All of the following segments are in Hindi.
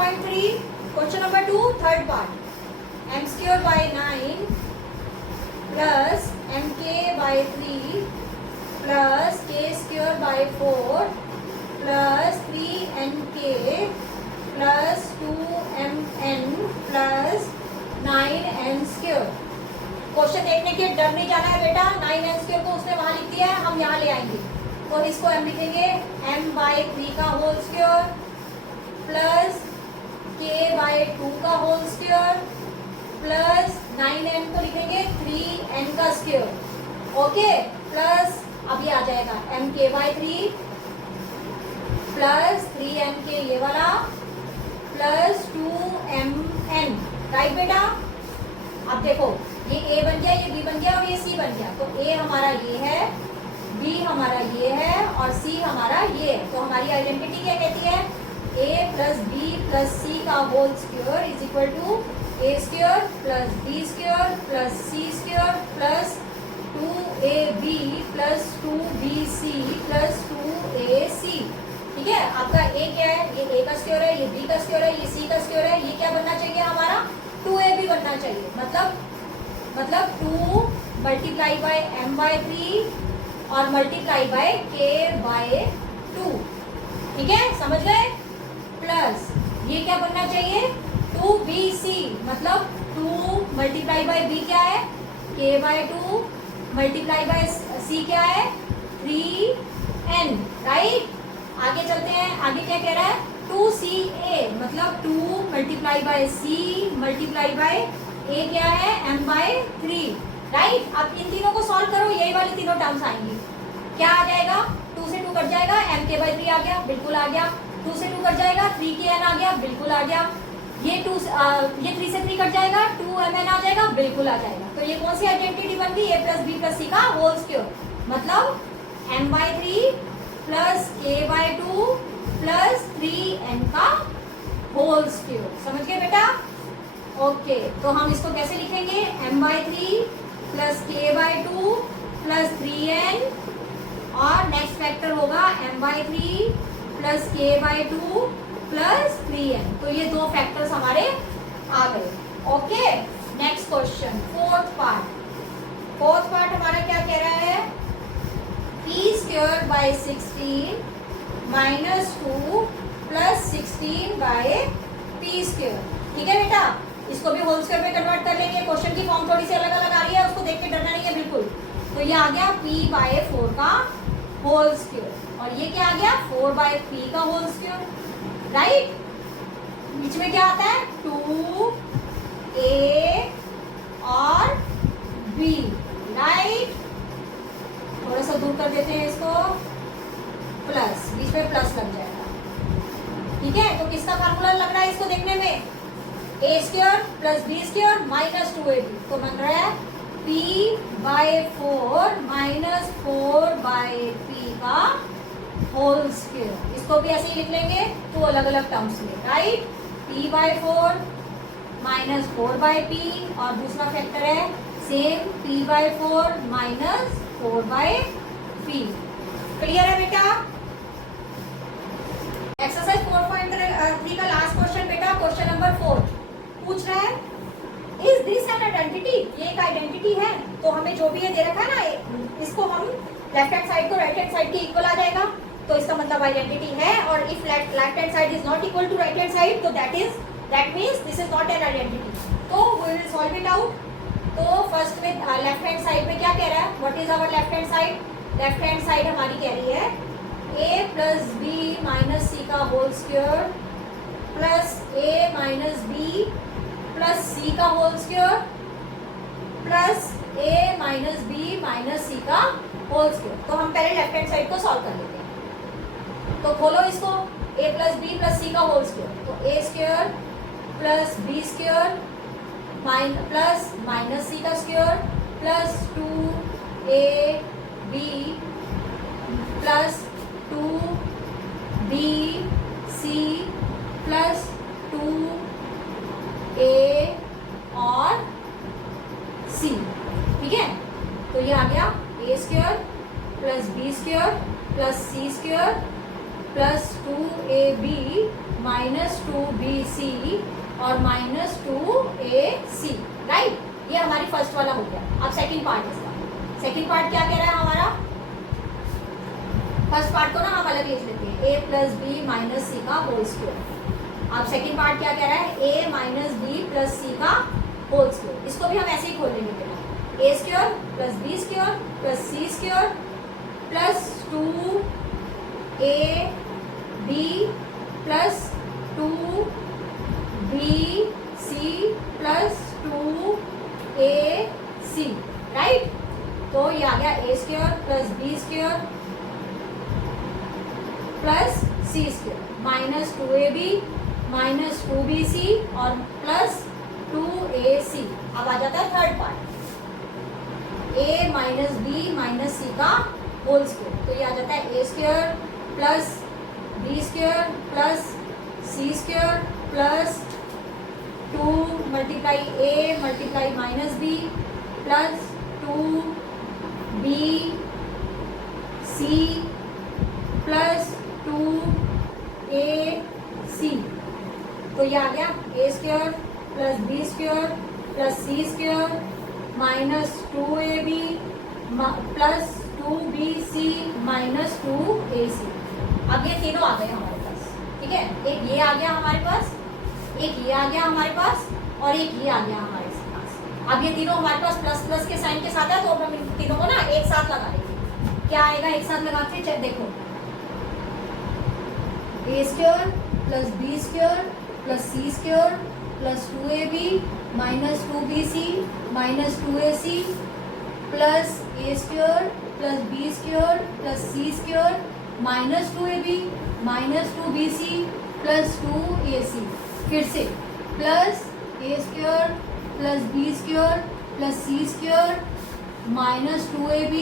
4.3 question number 2 third part m square by 9 plus mk by 3 plus k square by 4 plus 3nk plus 2mn plus 9n square. Question देखने के डर नहीं जाना है बेटा, 9n स्क्वायर को उसने वहां लिख दिया है, हम यहाँ ले आएंगे। तो इसको हम लिखेंगे m बाय 3 का whole square plus k by 2 का होल स्क्वायर प्लस 9n को लिखेंगे 3n का स्क्वायर। ओके, प्लस अब ये आ जाएगा mk बाय 3 प्लस 3nk ये वाला प्लस 2mn। राइट बेटा, अब देखो ये a बन गया, ये b बन गया और ये c बन गया। तो a हमारा ये है, b हमारा ये है और c हमारा ये है। तो हमारी आइडेंटिटी क्या कहती है, a प्लस बी प्लस सी का whole square is equal to a square plus b square plus c square plus 2ab plus 2bc plus 2ac। ठीक है, आपका a क्या है, ये a का स्क्वायर है, ये b का स्क्वायर है, ये c का स्क्वायर है। ये क्या बनना चाहिए हमारा, 2ab बनना चाहिए। मतलब 2 मल्टीप्लाई बाय m बाय 3 और मल्टीप्लाई बाय k बाय 2। ठीक है, समझ गए। प्लस ये क्या बनना चाहिए, 2bc मतलब 2 मल्टीप्लाई बाय b क्या है, k by 2 multiply by c क्या है, 3n। राइट, आगे चलते हैं। आगे क्या कह रहा है, 2ca मतलब 2 multiply by c multiply by a क्या है, m बाय 3। राइट, अब इन तीनों को सॉल्व करो, यही वाली तीनों टर्म्स आएंगी। क्या आ जाएगा, 2 से 2 कट जाएगा, mk बाय 3 आ गया, बिल्कुल आ गया। 2 से 2 कट जाएगा, 3kn आ गया, बिल्कुल आ गया। ये 3 से 3 कट जाएगा, 2mn आ जाएगा, बिल्कुल आ जाएगा। तो ये कौन सी आइडेंटिटी बन गई, a प्लस बी प्लस सी का होल स्क्वायर। मतलब m by 3 plus k by 2 plus 3n का होल स्क्वायर। समझ गए बेटा। ओके, तो हम इसको कैसे लिखेंगे, m by 3 plus k by 2 plus 3n और नेक्स्ट फैक्टर होगा m by 3 plus k by 2 plus 3n। तो ये दो फैक्टर्स हमारे आ गए। Okay, next question fourth part हमारा क्या कह रहा है, p square by 16 minus 2 plus 16 by p square. ठीक है बेटा, इसको भी होल स्क्वायर में कन्वर्ट कर लेंगे। क्वेश्चन की फॉर्म थोड़ी सी अलग अलग आ रही है, उसको देख के डरना नहीं है बिल्कुल। तो ये आ गया p बाय 4 का होल स्क्वायर और ये क्या आ गया, 4 बाय p का होल स्क्वायर। राइट, बीच में क्या आता है, 2a और b। राइट, थोड़ा सा दूर कर देते हैं इसको, प्लस बीच में प्लस लग जाएगा। ठीक है, तो किसका फार्मूला लग रहा है इसको देखने में, a square plus b square minus 2ab। तो बन रहा है p by 4 minus 4 by p का होल स्क्वायर। इसको भी ऐसे ही लिख लेंगे, तो अलग अलग टर्म्स में। Right, p by 4 minus 4 by p और दूसरा फैक्टर है same p by 4 minus 4 by p। Clear है बेटा। एक्सरसाइज 4.3 का लास्ट क्वेश्चन बेटा, क्वेश्चन नंबर 4 पूछ रहा है, इज दिस एन आइडेंटिटी। ये एक आइडेंटिटी है, तो हमें जो भी ये दे रखा है ना, इसको हम लेफ्ट हैंड साइड को राइट हैंड साइड के इक्वल आ जाएगा, तो इसका मतलब आइडेंटिटी है। और if left hand side is not equal to right hand side, तो that means this is not an identity. तो we will solve it out. तो फर्स्ट में लेफ्ट हैंड साइड में क्या कह रहा है, what is our left hand side. Left hand side हमारी कह रही है a plus B minus C का whole square plus a minus B plus सी का whole square plus a minus B minus C का होल स्क्वायर। तो हम पहले लेफ्ट हैंड साइड को सॉल्व कर लेते हैं। तो खोलो इसको, a प्लस बी प्लस सी का होल स्क्वायर, तो a square plus B square plus minus C का square plus 2ab plus 2bc plus 2a और c। ठीक है, तो ये आ गया a square plus B square plus C square plus 2ab minus 2bc और माइनस 2ac, राइट। ये हमारी फर्स्ट वाला हो गया। अब सेकंड पार्ट इसका, सेकंड पार्ट क्या कह रहा है हमारा, फर्स्ट पार्ट को ना हम अलग लिख लेते हैं, a plus B minus C का होल स्क्वायर। अब सेकंड पार्ट क्या कह रहा है, a माइनस बी प्लस सी का होल स्क्वायर। इसको भी हम ऐसे ही खोल लेंगे बेटा, a square plus B square plus C square plus 2ab plus 2bc plus 2ac, right. तो ये आ गया a square plus B square plus C square minus 2ab minus 2bc और प्लस 2ac। अब आ जाता है third part, a minus B minus C का होल स्क्वायर। तो ये आ जाता है a square plus B square plus C square plus 2 multiply a multiply minus B plus 2b c plus 2ac। तो ये आ गया a square plus B square plus C square minus 2ab plus 2bc minus 2ac। अब ये तीनों आ गए हमारे पास, ठीक है। एक ये आ गया हमारे पास, एक ये आ गया हमारे पास और एक ये आ गया हमारे पास। अब ये तीनों हमारे पास प्लस प्लस के साइन के साथ है, तो हम इन तीनों को ना एक साथ लगा लेंगे। क्या आएगा एक साथ लगा के, देखो, a square plus B square plus C square plus 2ab minus 2bc minus 2ac plus a square plus B square plus C square minus 2ab minus 2bc plus 2ac। फिर से plus a square plus B square plus C square minus 2ab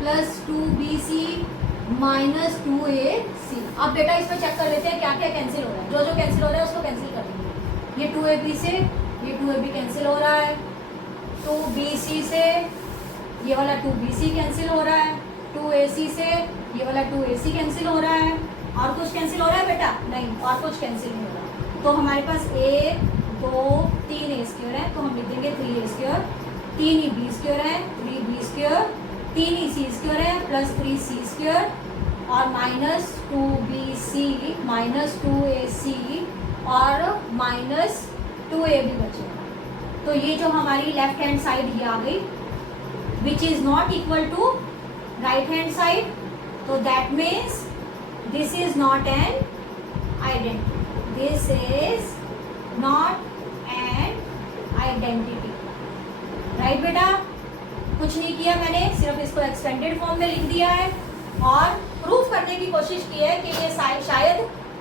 plus 2bc minus 2ac। अब बेटा इस पर चेक कर लेते हैं क्या क्या कैंसिल हो रहा है। जो जो कैंसिल हो रहा है उसको कैंसिल कर लेंगे। ये 2ab से ये 2ab कैंसिल हो रहा है, 2bc से ये वाला 2bc कैंसिल हो रहा है, 2ac से ये वाला 2ac कैंसिल हो रहा है। और कुछ कैंसिल हो रहा है बेटा? नहीं, और कुछ कैंसिल नहीं हो रहा। तो हमारे पास 1 2 3 a स्क्वायर है, तो हम लिख देंगे 3a स्क्वायर, 3 ही b स्क्वायर है, 3b स्क्वायर, 3 ही c स्क्वायर है प्लस 3c स्क्वायर और माइनस 2bc माइनस 2ac और माइनस 2ab बचेगा। तो ये जो हमारी लेफ्ट हैंड साइड ये आ गई, which is not equal to right hand side. तो that means this is not an identity, this is not an identity, right बेटा। कुछ नहीं किया मैंने, सिर्फ इसको एक्सपेंडेड फॉर्म में लिख दिया है और प्रूफ करने की कोशिश की है कि ये शायद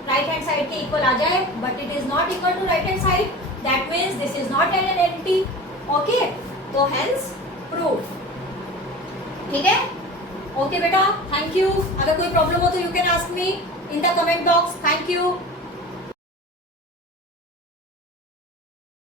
राइट हैंड साइड के इक्वल आ जाए, but it is not equal to right hand side. That means this is not an identity. Okay, तो हेंस प्रूफ। ठीक है, ओके बेटा, थैंक यू। अगर कोई प्रॉब्लम हो तो you can ask me in the comment box. Thank you.